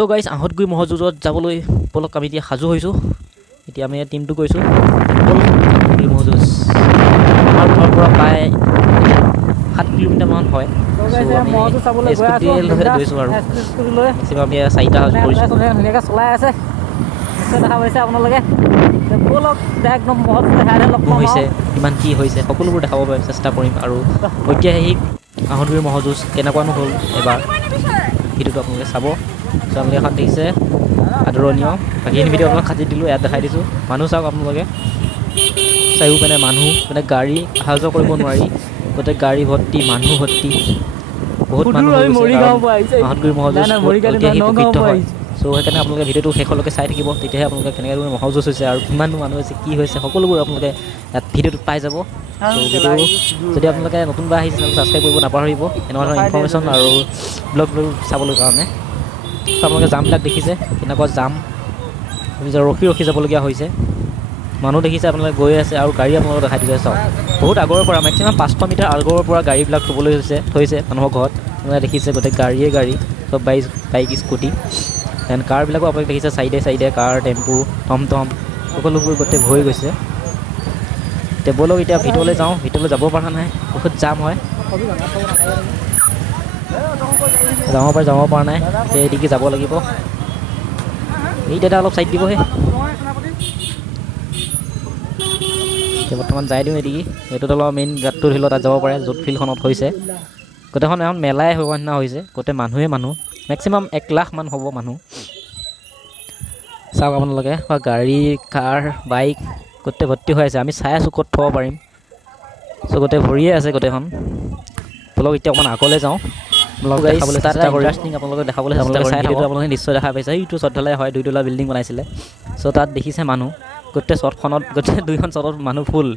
So guys আহঁতগুৰি মহযুঁজত যাবলৈ বলক আমি এতিয়া সাজু হৈছোঁ। এতিয়া আমি টিমটো গৈছোঁ আহঁতগুৰি মহযুঁজ। আমাৰ ঘৰৰ পৰা প্ৰায় 7 কিলোমিটাৰমান হয়। চ' আমি স্কুটিয়ে গৈছোঁ আৰু মেক্সিমাম আমি 4টা সাজু কৰিছোঁ। ধুনীয়াকৈ চলাই আছে নিশ্চয় দেখা পাইছে আপোনালোকে। বলক একদম হৈছে কিমান কি হৈছে সকলোবোৰ দেখাব চেষ্টা কৰিম আৰু ঐতিহাসিক আহঁতগুৰি মহযুঁজ কেনেকুৱানো হ'ল এবাৰ ভিডিঅ'টো আপোনালোকে চাব। চ' আপোনালোকে এখন দেখিছে আদৰণীয় বাকীখিনি ভিডিঅ' আপোনালোক কাটি দিলোঁ, ইয়াত দেখাই দিছোঁ। মানুহ চাওক আপোনালোকে, চাইও মানে মানুহ মানে গাড়ী অহা যোৱা কৰিব নোৱাৰি, গোটেই গাড়ী ভৰ্তি মানুহ ভৰ্তি, বহুত মানুহ হৈ গৈছে কাৰণ আহঁতগুৰি মহযুঁজ ঐতিহাসিক প্ৰসিদ্ধ হয়। চ' সেইকাৰণে আপোনালোকে ভিডিঅ'টো শেষলৈকে চাই থাকিব, তেতিয়াহে আপোনালোকে কেনেকৈ মহযুঁজ হৈছে আৰু কিমান মানুহ হৈছে কি হৈছে সকলোবোৰ আপোনালোকে ইয়াত ভিডিঅ'টোত পাই যাব। চ' ভিডিঅ' যদি আপোনালোকে নতুনবাৰ আহিছে চেনেল ছাবস্ক্ৰাইব কৰিব নাপাহৰিব এনেকুৱা ধৰণৰ ইনফৰ্মেশ্যন আৰু ব্লগবোৰ চাবলৈ কাৰণে। চ' আপোনালোকে জামবিলাক দেখিছে কেনেকুৱা জাম, ৰখি ৰখি যাবলগীয়া হৈছে। মানুহ দেখিছে আপোনালোকে গৈ আছে আৰু গাড়ী আপোনালোকে দেখাই দিছে। চাওক বহুত আগৰ পৰা মেক্সিমাম 500 মিটাৰ আগৰ পৰা গাড়ীবিলাক থ'বলৈ থৈছে মানুহৰ ঘৰত। আপোনালোকে দেখিছে গোটেই গাড়ীয়ে গাড়ী, চব বাইক স্কুটি এণ্ড কাৰবিলাকো আপোনালোকে দেখিছে চাইডে চাইডে কাৰ টেম্পু টমটম সকলোবোৰ গোটেই ভৰি গৈছে। এতিয়া ব'লক এতিয়া ভিতৰলৈ যাওঁ, ভিতৰলৈ যাব পৰা নাই, বহুত জাম হয়, যাব পৰা নাই। এতিয়া এদিকে যাব লাগিব, এই দাদা অলপ চাইড দিবহে। এতিয়া বৰ্তমান যাই দিওঁ এদিকে, এইটোত অলপ মেইন গাঁতটো ধৰি লওক তাত যাব পাৰে য'ত ফিল্ডখনত হৈছে। গোটেইখন এখন মেলাই হোৱা নিচিনা হৈছে, গোটেই মানুহ মেক্সিমাম 1 লাখ মান হ'ব মানুহ। চাওক আপোনালোকে গাড়ী কাৰ বাইক গোটেই ভৰ্তি হৈ আছে। আমি চাই আছোঁ ক'ত থ'ব পাৰিম। চ' গোটেই ভৰিয়ে আছে গোটেইখন। বলক এতিয়া অকণমান আগলৈ যাওঁ, আপোনালোকে দেখাবলৈ চেষ্টা কৰি আপোনালোকে দেখাবলৈ চেষ্টা কৰি চাই থাকক। আপোনালোকে নিশ্চয় দেখা পাইছে এইটো শ্ৰদ্ধালয় হয়, 2 তলা বিল্ডিং বনাইছিলে। চ' তাত দেখিছে মানুহ গোটেই শ্বটখনত, গোটেই 2খন শ্বটত মানুহ ফুল।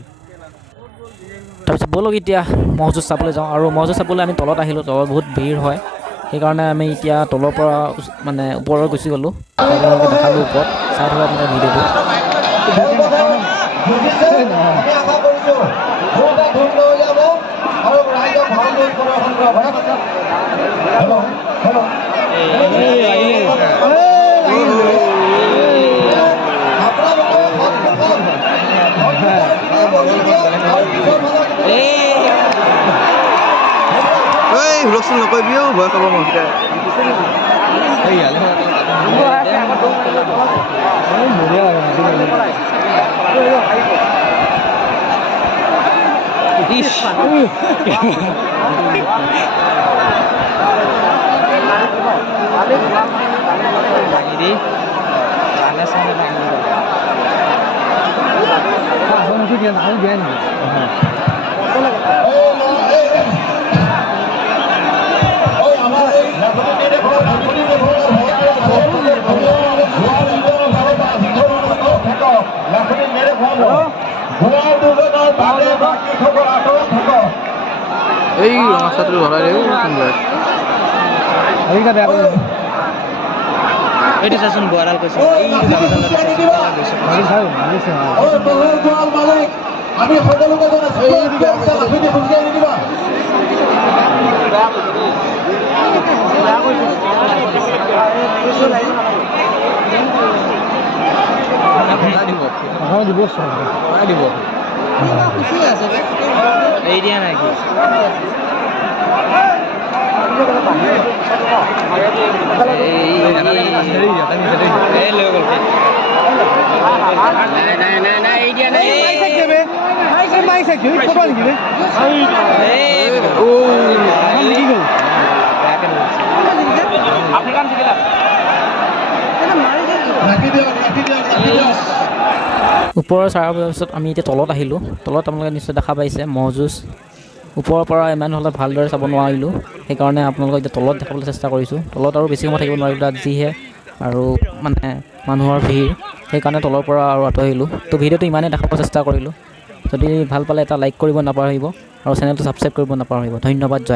তাৰপিছত বলক এতিয়া মহযুঁজ চাবলৈ যাওঁ আৰু মহযুঁজ চাবলৈ আমি তলত আহিলোঁ, তলত বহুত ভিৰ হয় সেইকাৰণে আমি এতিয়া তলৰ পৰা মানে ওপৰত গুচি গ'লোঁ। আপোনালোকে দেখালোঁ ওপৰত, চাই থাকক আপোনালোকে ভিডিঅ'টো। হুলস্থুল নকৰিবিও, ভয় খাব মনকেইটা। এই ৰাস্তাটো ধৰাই এইটো চাচোন বৰাল কৈছে আমি সকলোকে দিব এই দিয়া নাই কি ওপৰৰ চাৰ পিছত আমি এতিয়া তলত আহিলোঁ। তলত আপোনালোকে নিশ্চয় দেখা পাইছে মহযুঁজ ওপৰৰ পৰা ইমান হ'লে ভালদৰে চাব নোৱাৰিলোঁ, সেইকাৰণে আপোনালোকক এতিয়া তলত দেখাবলৈ চেষ্টা কৰিছোঁ। তলত আৰু বেছি সময় থাকিব নোৱাৰিলোঁ, তাত যিহে আৰু মানে মানুহৰ ভিৰ, সেইকাৰণে তলৰ পৰা আৰু আঁতৰিলোঁ। তো ভিডিঅ'টো ইমানেই দেখাব চেষ্টা কৰিলোঁ। যদি ভাল পালে এটা লাইক কৰিব নাপাহৰিব আৰু চেনেলটো ছাবস্ক্ৰাইব কৰিব নাপাহৰিব। ধন্যবাদ। জয়।